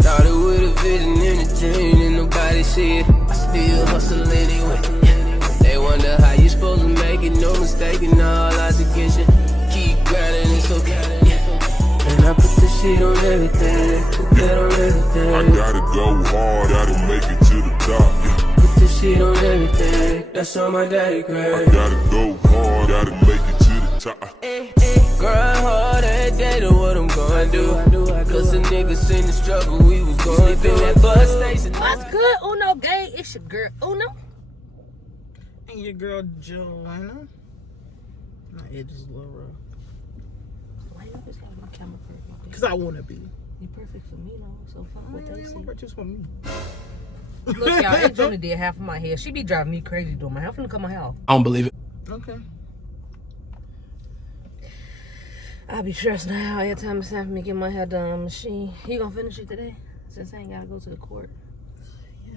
Started with a vision and a dream and nobody see it. I still hustle anyway. They wonder how you supposed to make it, no mistake and all odds against you. Keep grinding, it's okay. And I put the shit on everything, put that on everything. I gotta go hard, gotta make it to the top. Yeah. Put the shit on everything, that's on my daddy grave. I gotta go hard, gotta make it to the top. Grind hard every day to what I'm gonna do. Cause the niggas seen the struggle we was going through. That bus station. What's good, Uno gang? It's your girl Uno. And your girl Joanna. My edge is a little rough. Why you always gotta be camera perfect? Because I want to be. You perfect for me though, so fuck what they see. What just for me? Look, y'all, Aunt Joni did half of my hair. She be driving me crazy doing my hair. I'm finna cut my hair off. I don't believe it. Okay. I be stressed now every time it's time for me to get my hair done on the machine. You gonna finish it today? Since I ain't gotta go to the court. Yeah.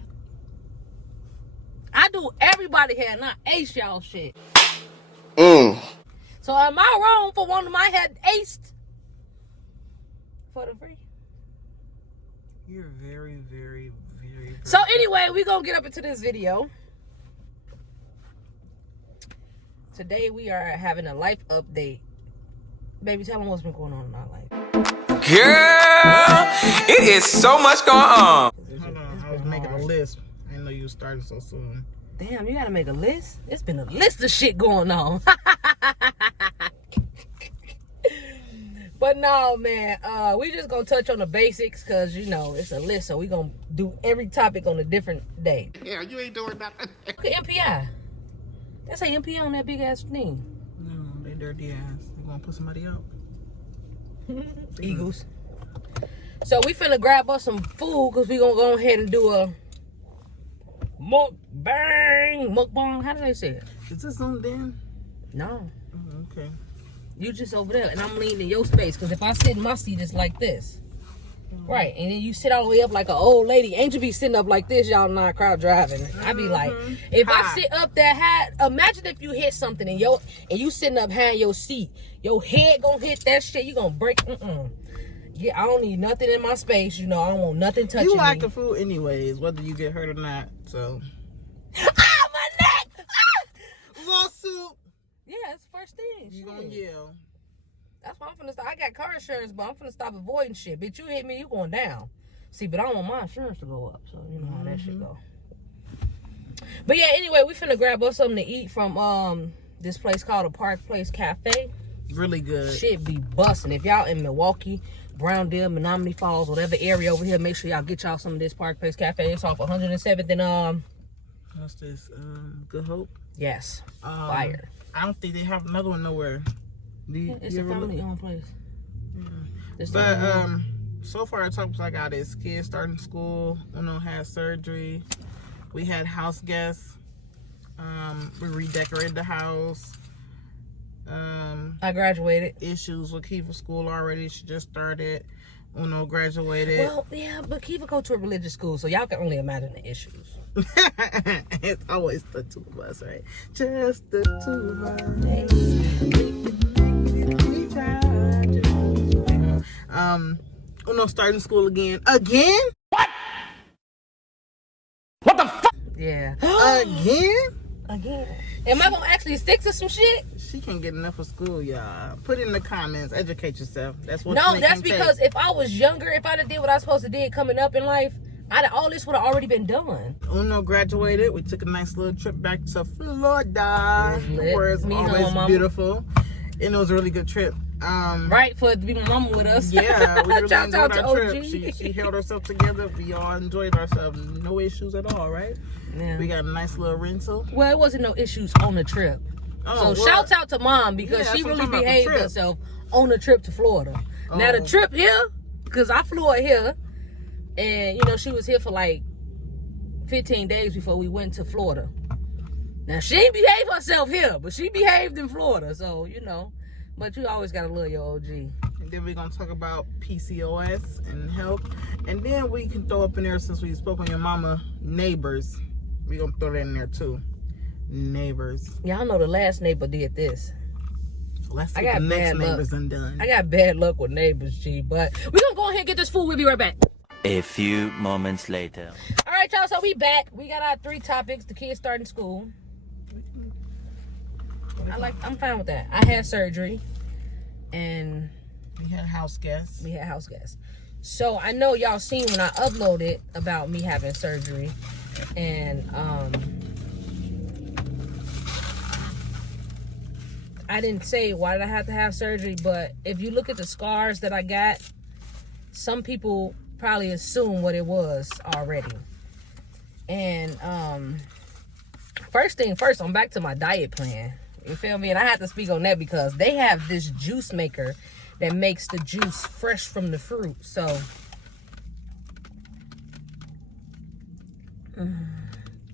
I do everybody hair, not ace y'all shit. So am I wrong for wanting my hair aced for the free? You're very, very, very. So anyway, we gonna get up into this video. Today we are having a life update. Baby, tell them what's been going on in our life. Girl, it is so much going on. Hold on, I was making a list. I didn't know you were starting so soon. Damn, you gotta make a list? It's been a list of shit going on. But no, man, we just gonna touch on the basics because, you know, it's a list. So we gonna do every topic on a different day. Yeah, you ain't doing nothing. Look at MPI. That's a MPI on that big ass thing. No, they dirty ass. They gonna put somebody out. Eagles. So we finna grab us some food because we gonna go ahead and do a mukbang. How do they say it? Is this on then? No. Oh, okay. You just over there and I'm leaning in your space because if I sit in my seat, it's like this. Right, and then you sit all the way up like an old lady. Angel be sitting up like this, y'all not crowd driving. I be like, if I sit up that high, imagine if you hit something and you sitting up high in your seat, your head gonna hit that shit, you gonna break. Yeah, I don't need nothing in my space, you know. I don't want nothing touching You like me. the food anyways, whether you get hurt or not. So. Ah, my neck! Ah! Lawsuit. Yeah, it's the first thing. You Shit. gonna yell. That's why I'm finna stop. I got car insurance, but I'm finna stop avoiding shit. Bitch, you hit me, you going down. See, but I don't want my insurance to go up, so you know how that shit go. But yeah, anyway, we finna grab us something to eat from this place called the Park Place Cafe. Really good. Shit be busting. If y'all in Milwaukee, Browndale, Menominee Falls, whatever area over here, make sure y'all get y'all some of this Park Place Cafe. It's off 107th and What's this? Good Hope. yes, fire. I don't think they have another one nowhere. It's a family-owned place. Yeah. But so far the topics I got is kids starting school. Uno had surgery. We had house guests. We redecorated the house. I graduated. Issues with Kiva school already. She just started. Uno graduated. Well, yeah, but Kiva go to a religious school, so y'all can only imagine the issues. It's always the two of us, right? Just the two of us. Uno starting school again. Again? What the fuck? Yeah. Again? Am I gonna actually stick to some shit? She can't get enough of school, y'all. Put it in the comments. Educate yourself. That's what. No, that's because if I was younger, if I'd have did what I was supposed to do coming up in life, all this would have already been done. Uno graduated. We took a nice little trip back to Florida, where it's Me and always my mama. beautiful, and it was a really good trip. Right, for it to be my mama with us. Yeah, we really Shout out enjoyed to our OG. trip. She held herself together. We all enjoyed ourselves. No issues at all, right? Yeah. We got a nice little rental. Well, it wasn't no issues on the trip. Oh, So well, shouts out to mom because Yeah, she that's what I'm really talking about, the behaved trip. herself on the trip to Florida. Now the Oh. trip here, because I flew her here, and you know she was here for like 15 days before we went to Florida. Now she ain't behaved herself here, but she behaved in Florida, so you know. But you always gotta love your OG. And then we're gonna talk about PCOS and health, and then we can throw up in there, since we spoke on your mama, neighbors. We're gonna throw that in there too. Neighbors. Y'all know the last neighbor did this. So let's see I if got the next bad luck. neighbors undone. I got bad luck with neighbors, G, but we're gonna go ahead and get this food. We'll be right back. A few moments later. All right, y'all. So we back. We got our 3 topics. The kids starting school. I'm fine with that. I had surgery, and we had house guests. So I know y'all seen when I uploaded about me having surgery, and I didn't say why did I have to have surgery, but if you look at the scars that I got, some people probably assume what it was already. And first thing first, I'm back to my diet plan. You feel me? And I have to speak on that because they have this juice maker that makes the juice fresh from the fruit. So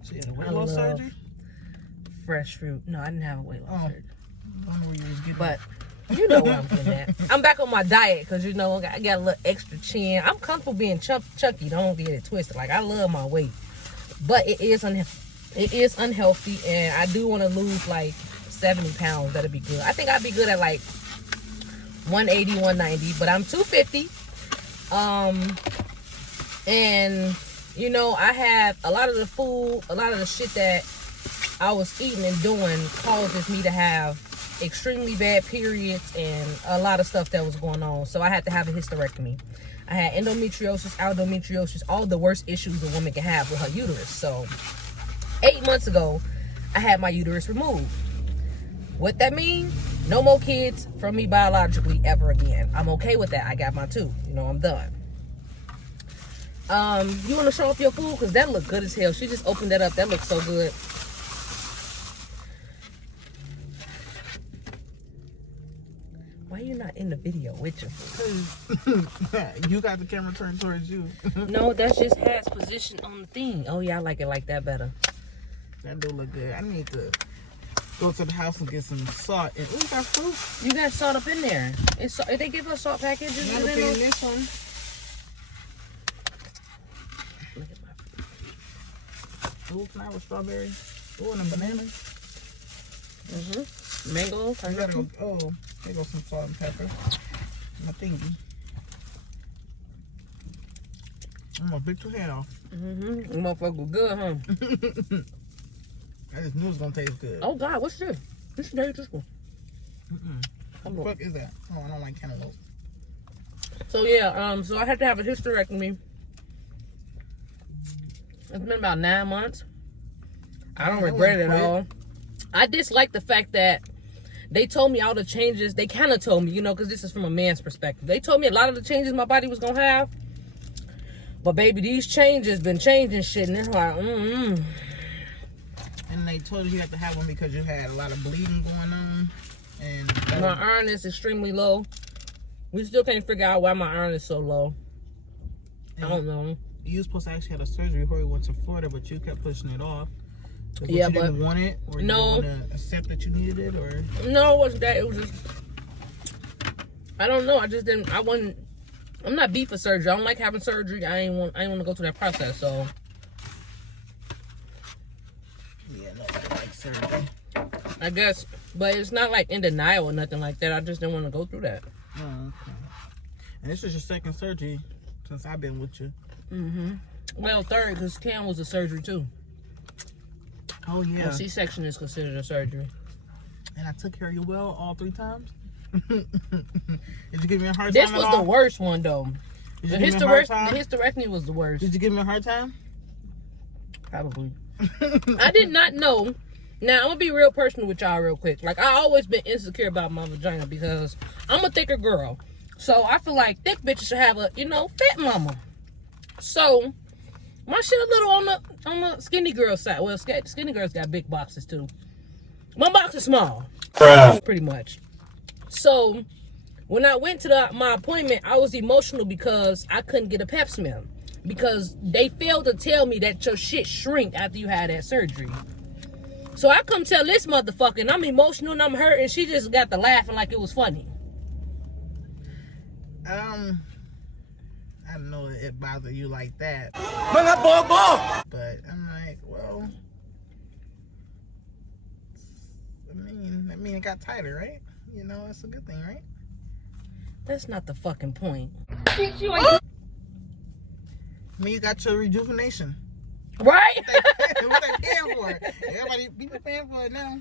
she had a weight loss surgery? Fresh fruit. No, I didn't have a weight loss surgery. I don't know where you was getting but you know what I'm getting at. I'm back on my diet because, you know, I got a little extra chin. I'm comfortable being chunky. Don't get it twisted. Like, I love my weight. But it is unhealthy, and I do want to lose, like, 70 pounds. That'll be good. I think I'd be good at, like, 180, 190. But I'm 250. And, you know, I have a lot of the food, a lot of the shit that I was eating and doing causes me to have extremely bad periods and a lot of stuff that was going on. So I had to have a hysterectomy. I had endometriosis, aldometriosis, all the worst issues a woman can have with her uterus. So 8 months ago, I had my uterus removed. What that means? No more kids from me biologically ever again. I'm okay with that. I got my 2. You know, I'm done. You want to show off your food? Because that looked good as hell. She just opened that up. That looks so good. Why are you not in the video with your food? You got the camera turned towards you. No, that's just has position on the thing. Oh yeah, I like it like that better. That do look good. I need to go to the house and get some salt. And we got fruit. You got salt up in there. If they give us salt packages, Not in this one. Look at my Ooh, flower, strawberry. Ooh, and a banana. mango. You gotta go. Oh, there goes some salt and pepper. My thingy. I'm gonna big to hell. Motherfucker good, huh? I just knew it was gonna taste good. Oh God, what's this? This is this one. What the fuck is that? Oh, I don't like cantaloupe. So yeah, so I had to have a hysterectomy. It's been about 9 months. I don't regret it at all. I dislike the fact that they told me all the changes. They kind of told me, you know, because this is from a man's perspective. They told me a lot of the changes my body was going to have. But baby, these changes been changing shit. And it's like, And they told you had to have one because you had a lot of bleeding going on. And my iron is extremely low. We still can't figure out why my iron is so low. I don't know. You were supposed to actually have a surgery before you went to Florida, but you kept pushing it off. Yeah, you but didn't want it, or you didn't want to accept that you needed it, or no, it wasn't that. It was just I don't know. I just didn't. I'm not beat for surgery. I don't like having surgery. I ain't want to go through that process. So yeah, no, I like surgery. I guess, but it's not like in denial or nothing like that. I just didn't want to go through that. Oh, okay. And this is your second surgery since I've been with you. Well, third, because Cam was a surgery too. Oh yeah. And C-section is considered a surgery. And I took care of you well all 3 times. Did you give me a hard time? This was the worst one though. The hysterectomy was the worst. Did you give me a hard time? Probably. I did not know. Now I'm gonna be real personal with y'all real quick. Like, I always been insecure about my vagina because I'm a thicker girl. So I feel like thick bitches should have a, fat mama. So my shit a little on the skinny girl side. Well, skinny girls got big boxes too. My box is small, pretty much. So when I went to my appointment, I was emotional because I couldn't get a pap smear because they failed to tell me that your shit shrink after you had that surgery. So I come tell this motherfucker, and I'm emotional and I'm hurt, and she just got to laughing like it was funny. I know it bothered you like that. But I'm like, well, I mean, it got tighter, right? That's a good thing, right? That's not the fucking point. mean, you got your rejuvenation. Right? What they paying for it? Everybody people paying for it now.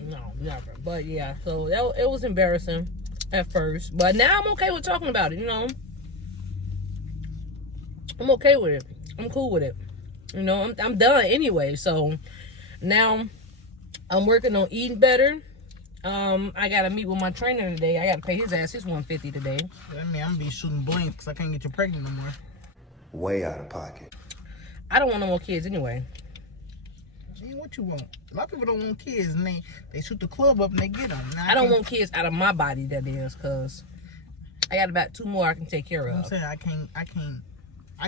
No, never. But yeah, so it was embarrassing at first. But now I'm okay with talking about it, you know. I'm okay with it. I'm cool with it. You know, I'm done anyway. So now I'm working on eating better. I gotta meet with my trainer today. I gotta pay his ass his $150 today. That mean I'm gonna be shooting blanks because I can't get you pregnant no more. Way out of pocket. I don't want no more kids anyway. Gee, what you want? A lot of people don't want kids, and they shoot the club up and they get them. Now, I don't want kids out of my body, that is, because I got about 2 more I can take care I'm of. saying I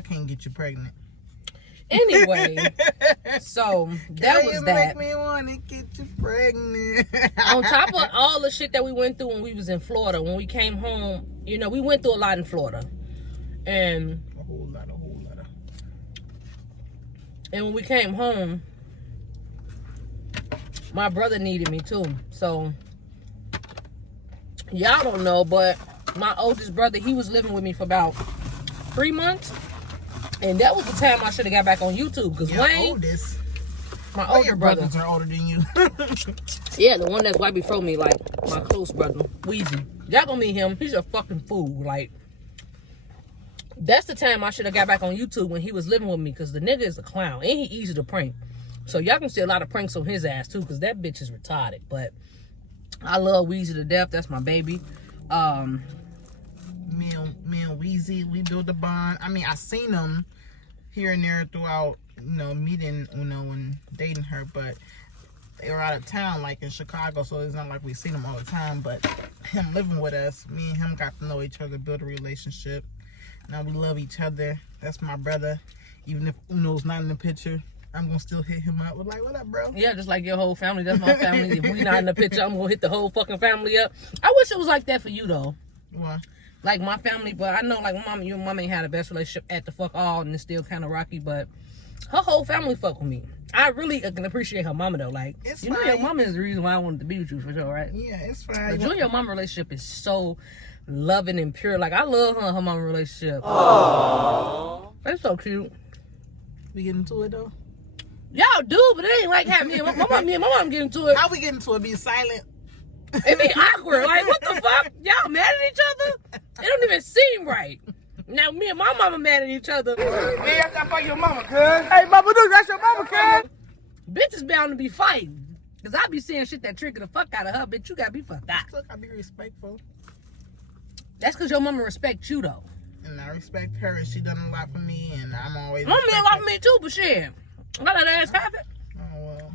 can't get you pregnant. Anyway, so that was that. Make me want to get you pregnant. On top of all the shit that we went through when we was in Florida, when we came home, you know, we went through a lot in Florida. And A whole lot. And when we came home, my brother needed me too. So y'all don't know, but my oldest brother, he was living with me for about 3 months. And that was the time I should have got back on YouTube. Because Wayne, oldest. my All older your brother. brothers are older than you. Yeah, the one that's right before me, like my close brother, Weezy. Y'all gonna meet him. He's a fucking fool. Like, that's the time I should have got back on YouTube when he was living with me, because the nigga is a clown and he easy to prank. So y'all can see a lot of pranks on his ass too, because that bitch is retarded. But I love Weezy to death. That's my baby. Me and Weezy, we built a bond. I mean, I seen them here and there throughout, you know, meeting, you know, and dating her, but they were out of town, like in Chicago, so it's not like we seen them all the time. But him living with us, me and him got to know each other, build a relationship. Now we love each other. That's my brother. Even if Uno's not in the picture, I'm gonna still hit him up with like, what up, bro? Yeah, just like your whole family. That's my family. If we not in the picture, I'm gonna hit the whole fucking family up. I wish it was like that for you though. What? Like my family, but I know like you and mama ain't had the best relationship at the fuck all, and it's still kind of rocky, but her whole family fuck with me. I really can appreciate her mama though. Like, It's you know, fine. your mama is the reason why I wanted to be with you for sure, right? Yeah, it's The fine. you and your mama relationship is so loving and pure. Like, I love her and her mama relationship. Aww. That's so cute. We get into it though? Y'all do, but it ain't like having me and my mom get into it. How we get into it? Be silent. It be awkward. Like, what the fuck? Y'all mad at each other? It don't even seem right. Now, me and my mama mad at each other. Hey, that's not for your mama, cuz. Hey, Mama Duke, that's your mama, cuz. Bitches bound to be fighting. Because I be saying shit that trigger the fuck out of her. Bitch, you gotta be fucked out. Look, I be respectful. That's because your mama respects you, though. And I respect her, and she done a lot for me, and I'm always Mama did a lot respect for me, too, but shit. I let her ass have it. her. Oh,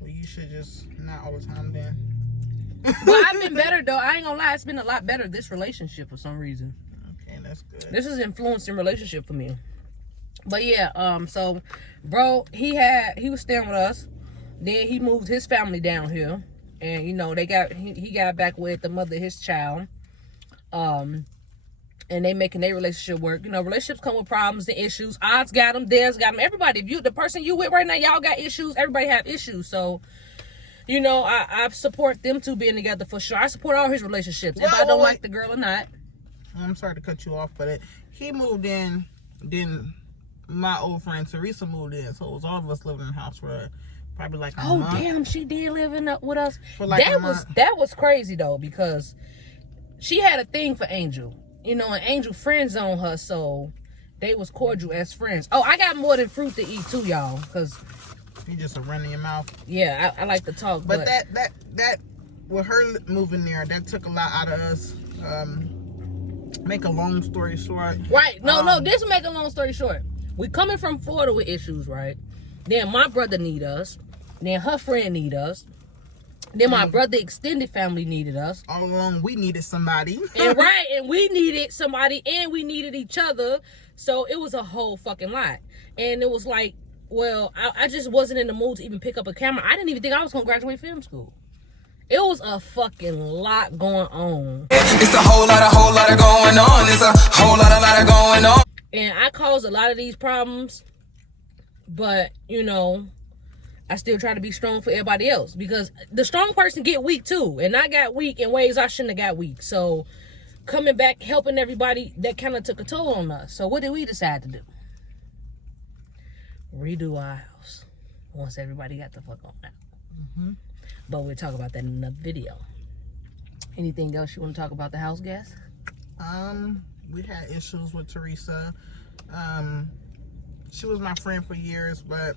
well, you should just not all the time then. But I've been better, though. I ain't gonna lie. It's been a lot better, this relationship, for some reason. Okay, that's good. This is influencing relationship for me. But yeah, so bro, he was staying with us. Then he moved his family down here, and you know, he got back with the mother of his child. And they making their relationship work. You know, relationships come with problems and issues. Odds got them, Des got them. Everybody, if the person you with right now, y'all got issues. Everybody have issues. So, you know, I support them two being together for sure. I support all his relationships. If I don't like the girl or not. I'm sorry to cut you off, but he moved in, then my old friend Teresa moved in, so it was all of us living in the house for probably like a month. Oh damn, she did living up with us. For like a month. That was crazy though, because she had a thing for Angel. You know, and Angel friend zoned her, so they was cordial as friends. Oh, I got more than fruit to eat too, y'all, because You just a run in your mouth. yeah, I like to talk, But that with her moving there, that took a lot out of us. Make a long story short. right. No, this make a long story short. We coming from Florida with issues, right? Then my brother need us. Then her friend need us. Then my brother extended family needed us. All along, we needed somebody. And we needed somebody, and we needed each other. So it was a whole fucking lot. And it was like, well, I just wasn't in the mood to even pick up a camera. I didn't even think I was gonna graduate film school. It was a fucking lot going on. It's a whole lot of going on. It's a whole lot of going on. And I caused a lot of these problems. But, you know, I still try to be strong for everybody else. Because the strong person get weak too. And I got weak in ways I shouldn't have got weak. So coming back, helping everybody, that kind of took a toll on us. So what did we decide to do? redo our house once everybody got the fuck on out. But we'll talk about that in another video. Anything else you want to talk about the house guest? We had issues with Teresa. She was my friend for years, but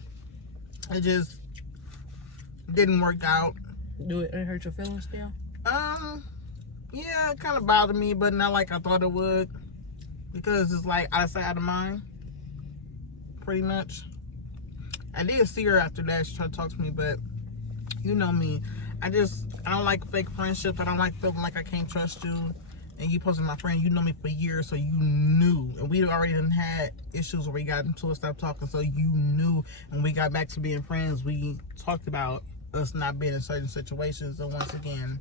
it just didn't work out. Do it hurt your feelings still? Yeah, it kind of bothered me, but not like I thought it would, because it's like out of sight, out of mind, pretty much. I did see her after that. She tried to talk to me, but you know me. I don't like fake friendships. I don't like feeling like I can't trust you. And you supposed to be my friend. You know me for years, so you knew. And we already done had issues where we got into it, stopped talking, so you knew. And we got back to being friends. We talked about us not being in certain situations. And once again,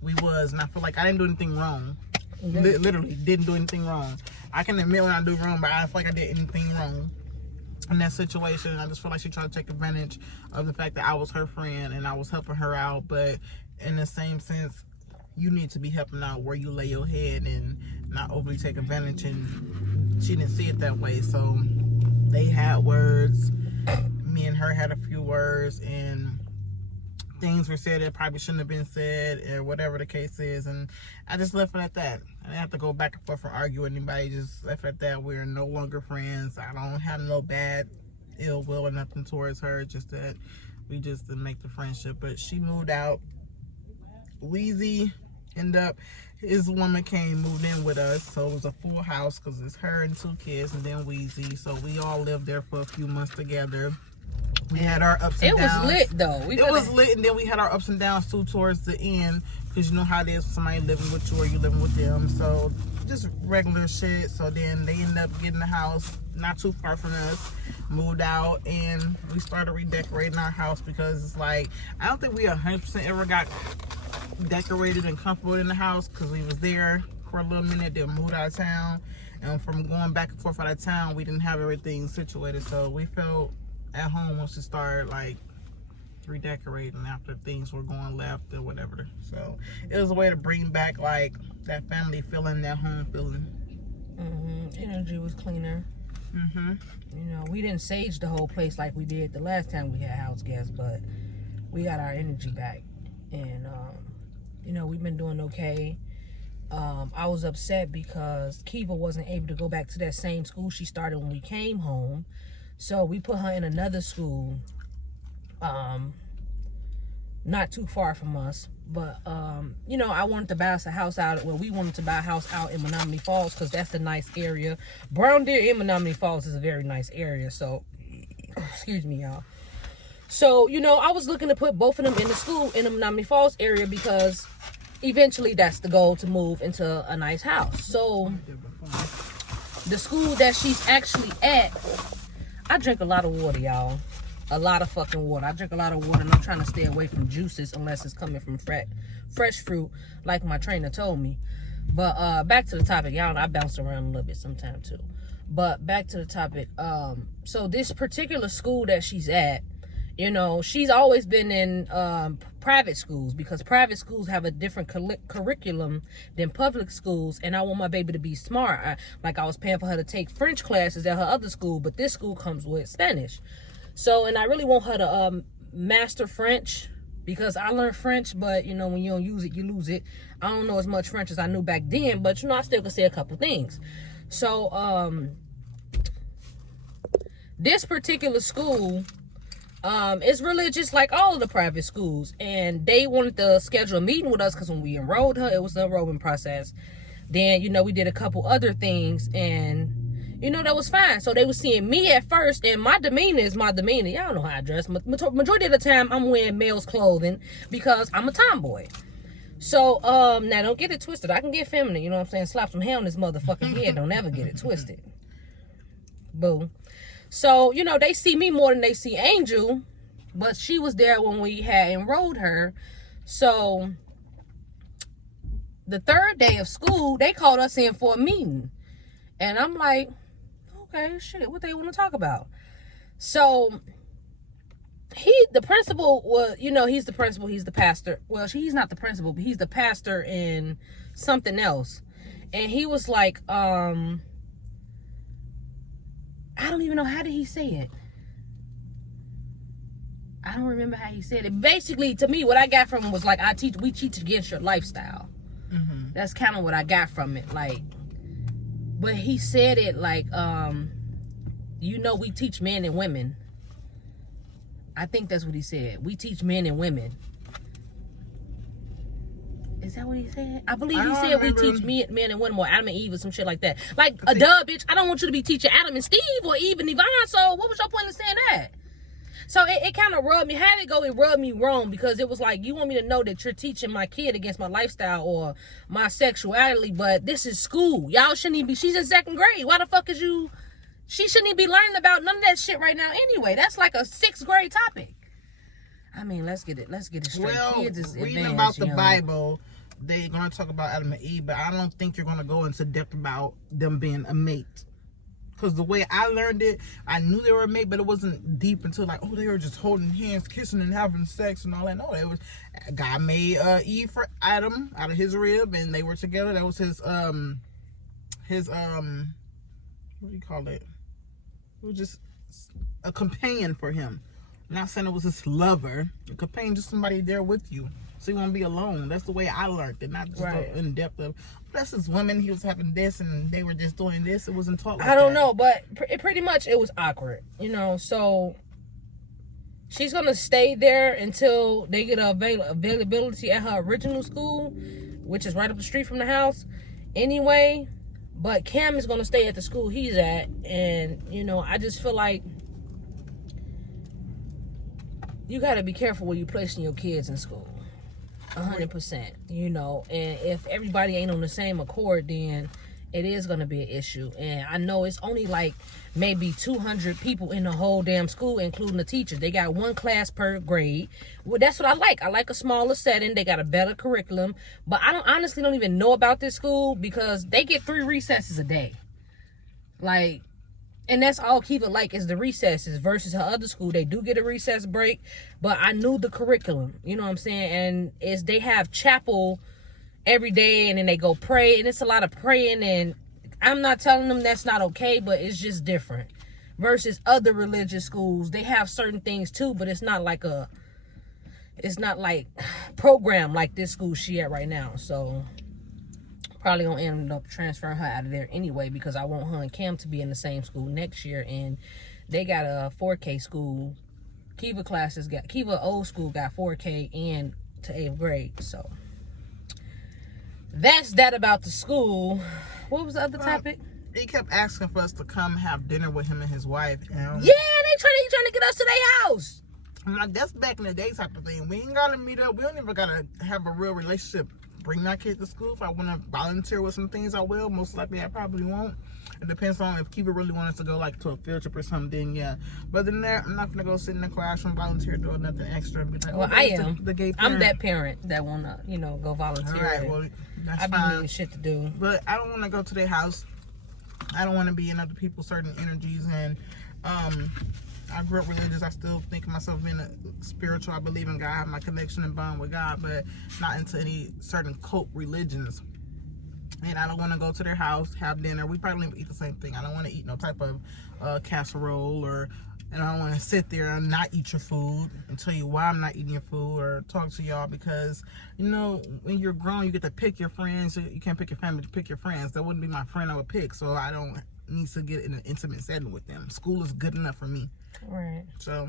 we was. And I feel like I didn't do anything wrong. Literally didn't do anything wrong. I can admit when I do wrong, but I feel like I did anything wrong in that situation. I just feel like she tried to take advantage of the fact that I was her friend and I was helping her out. But in the same sense, you need to be helping out where you lay your head and not overly take advantage. And she didn't see it that way. So they had words. Me and her had a few words, and things were said that probably shouldn't have been said, or whatever the case is. And I just left it at that. I didn't have to go back and forth and argue with anybody. Just left it at that. We're no longer friends. I don't have no bad ill will or nothing towards her. Just that we just didn't make the friendship. But she moved out. Weezy ended up, his woman moved in with us, so it was a full house because it's her and 2 kids and then Weezy. So we all lived there for a few months together. We had our ups and downs. It was lit though. It was lit, and then we had our ups and downs too towards the end, because you know how it is with somebody living with you or you living with them. So just regular shit. So then they ended up getting the house not too far from us, moved out, and we started redecorating our house, because it's like, I don't think we 100% ever got decorated and comfortable in the house, because we was there for a little minute, then moved out of town, and from going back and forth out of town, we didn't have everything situated. So we felt at home once we started like redecorating after things were going left or whatever. So it was a way to bring back like that family feeling, that home feeling. Energy was cleaner. You know, we didn't sage the whole place like we did the last time we had house guests, but we got our energy back. And you know, we've been doing okay. I was upset because Kiva wasn't able to go back to that same school she started when we came home. So we put her in another school, not too far from us. But, you know, I wanted to buy us a house out. Well, we wanted to buy a house out in Menominee Falls, because that's a nice area. Brown Deer in Menominee Falls is a very nice area. So, excuse me, y'all. So, you know, I was looking to put both of them in the school in the Menominee Falls area, because eventually that's the goal, to move into a nice house. So, the school that she's actually at, I drink a lot of water, y'all. A lot of fucking water. I drink a lot of water, and I'm trying to stay away from juices unless it's coming from fresh fruit, like my trainer told me. But back to the topic. Y'all know I bounce around a little bit sometimes too. But back to the topic. So this particular school that she's at, you know, she's always been in private schools, because private schools have a different curriculum than public schools. And I want my baby to be smart. Like I was paying for her to take French classes at her other school, but this school comes with Spanish. So, and I really want her to master French, because I learned French, but, you know, when you don't use it, you lose it. I don't know as much French as I knew back then, but, you know, I still can say a couple things. So, this particular school is religious like all of the private schools. And they wanted to schedule a meeting with us, because when we enrolled her, it was the enrollment process. Then, you know, we did a couple other things, and you know, that was fine. So they were seeing me at first, and my demeanor is my demeanor. Y'all know how I dress. Majority of the time, I'm wearing male's clothing because I'm a tomboy. So, now don't get it twisted. I can get feminine, you know what I'm saying? Slap some hair on this motherfucking head. Don't ever get it twisted. Boo. So, you know, they see me more than they see Angel, but she was there when we had enrolled her. So, the third day of school, they called us in for a meeting. And I'm like, okay, shit, what they want to talk about? So the principal was, you know, he's the principal, he's the pastor. Well, he's not the principal, but he's the pastor in something else. And he was like, how I don't even know, how did he say it? I don't remember how he said it. Basically, to me, what I got from him was like, we teach against your lifestyle. Mm-hmm. That's kind of what I got from it. Like, but he said it like, we teach men and women. I think that's what he said. We teach men and women. Is that what he said? I believe he said we teach men and women, or Adam and Eve or some shit like that. Like, duh, bitch. I don't want you to be teaching Adam and Steve or Eve and Yvonne. So what was your point in saying that? So it kind of rubbed me. How did it go? It rubbed me wrong, because it was like, you want me to know that you're teaching my kid against my lifestyle or my sexuality, but this is school. Y'all shouldn't even be. She's in 2nd grade. Why the fuck is you? She shouldn't even be learning about none of that shit right now anyway. That's like a 6th grade topic. I mean, let's get it straight. Well, kids is reading about the Bible, they're going to talk about Adam and Eve, but I don't think you're going to go into depth about them being a mate. Because the way I learned it, I knew they were a mate, but it wasn't deep until like, oh, they were just holding hands, kissing and having sex and all that. No, it was, God made Eve for Adam out of his rib, and they were together. That was his what do you call it? It was just a companion for him. I'm not saying it was his lover. A companion, just somebody there with you, so you won't be alone. That's the way I learned it, not just in depth of, that's his women, he was having this and they were just doing this. It wasn't taught like that. I don't know, but pretty much it was awkward, so she's gonna stay there until they get availability at her original school, which is right up the street from the house anyway. But Cam is gonna stay at the school he's at, and I just feel like you gotta be careful where you placing your kids in school. 100%, and if everybody ain't on the same accord, then it is going to be an issue. And I know it's only like maybe 200 people in the whole damn school, including the teachers. They got 1 class per grade. Well, that's what I like. I like a smaller setting. They got a better curriculum. But I honestly don't even know about this school, because they get 3 recesses a day. Like, and that's all Kiva like, is the recesses, versus her other school. They do get a recess break, but I knew the curriculum, you know what I'm saying? And they have chapel every day, and then they go pray, and it's a lot of praying, and I'm not telling them that's not okay, but it's just different. Versus other religious schools, they have certain things too, but it's not like program like this school she at right now. So probably gonna end up transferring her out of there anyway, because I want her and Cam to be in the same school next year, and they got a 4K school. Kiva old school got 4K and to 8th grade. So that's that about the school. What was the other topic? He kept asking for us to come have dinner with him and his wife. Yeah, they trying to get us to their house. I'm like, that's back in the day type of thing. We ain't gotta meet up. We don't even gotta have a real relationship. Bring my kid to school. If I want to volunteer with some things, I will. Most likely I probably won't. It depends on if Kiva really wants to go like to a field trip or something, then yeah. But then there, I'm not gonna go sit in the classroom, volunteer, doing nothing extra, and be like, well, I am. The gay parent. I'm that parent that wanna, go volunteer. All right, well, that's I've fine. been needing shit to do. But I don't want to go to their house. I don't want to be in other people's certain energies, and I grew up religious. I still think of myself being a spiritual. I believe in God. I have my connection and bond with God, but not into any certain cult religions. And I don't want to go to their house, have dinner. We probably eat the same thing. I don't want to eat no type of casserole, and I don't want to sit there and not eat your food and tell you why I'm not eating your food, or talk to y'all, because, when you're grown, you get to pick your friends. You can't pick your family, to pick your friends. That wouldn't be my friend I would pick, so I don't need to get in an intimate setting with them. School is good enough for me. Right. So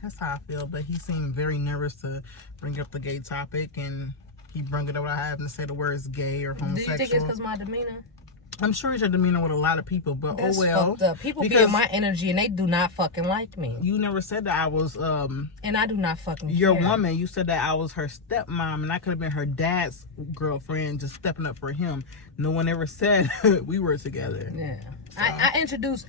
that's how I feel. But he seemed very nervous to bring up the gay topic, and he brought it up without having to say the words gay or homosexual. Do you think it's because my demeanor? I'm sure it's your demeanor with a lot of people, but that's oh well. Fucked up. People be in my energy and they do not fucking like me. You never said that I was and I do not fucking your care. woman. You said that I was her stepmom, and I could have been her dad's girlfriend, just stepping up for him. No one ever said we were together. Yeah. So. I introduced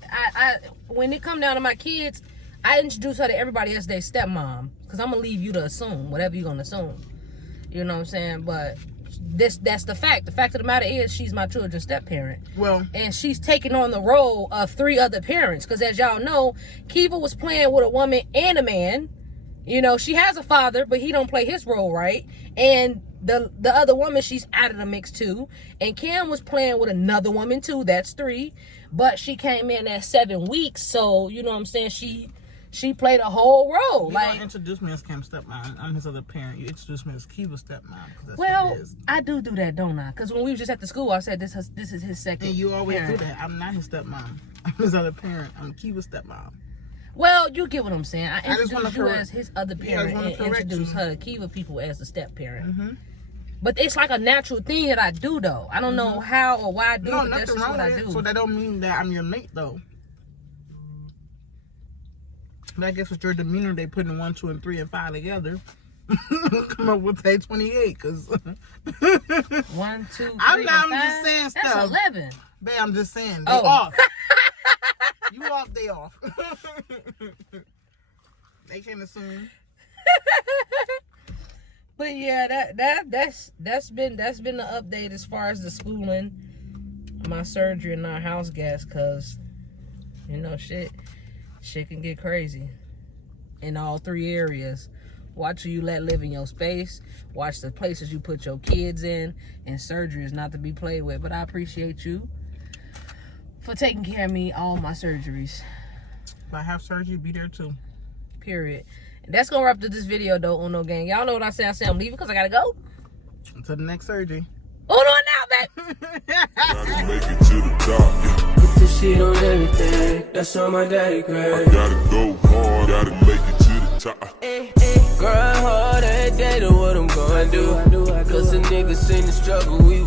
when it come down to my kids, I introduce her to everybody as their stepmom, because I'm gonna leave you to assume whatever you're gonna assume. You know what I'm saying? But that's the fact. The fact of the matter is, she's my children's step-parent. Well, and she's taking on the role of 3 other parents, because as y'all know, Kiva was playing with a woman and a man. She has a father, but he don't play his role right. And the other woman, she's out of the mix too. And Cam was playing with another woman too. That's 3. But she came in at 7 weeks. So, you know what I'm saying? She played a whole role. You like, don't introduce me as Cam's stepmom. I'm his other parent. You introduce me as Kiva's stepmom. That's well, what it is. I do that, don't I? Because when we was just at the school, I said this is his second. And you always parent. do that. I'm not his stepmom. I'm his other parent. I'm Kiva's stepmom. Well, you get what I'm saying. I just wanna introduced you correct- as his other Yeah, I just parent wanna and correct introduced you. her Kiva people as the step parent. Mm-hmm. But it's like a natural thing that I do, though. I don't know how or why I do No, it, but that's nothing just wrong what I with it. do. So that don't mean that I'm your mate, though. But I guess with your demeanor, they putting 1, 2, and 3, and 5 together. Come up with page 28, cause 1, 2, 3, I'm and not- I'm 5? just saying That's stuff. 11. babe, I'm just saying, they Oh. off. You off, they off. They can't assume. But yeah, that's been the update as far as the schooling, my surgery, and our house gas, cause you know shit can get crazy in all 3 areas. Watch who you let live in your space. Watch the places you put your kids in. And surgery is not to be played with. But I appreciate you for taking care of me all my surgeries. If I have surgery, be there too. Period. And that's gonna wrap up this video though, Uno gang. Y'all know what I say. I say I'm leaving because I gotta go. Until the next surgery. Uno now, babe. Gotta make it to the top, yeah. Put the shit on everything. That's on my daddy I grave. gotta go hard, gotta make it to the top. Grind hard every day to what I'm gonna do. Cause the niggas seen the struggle we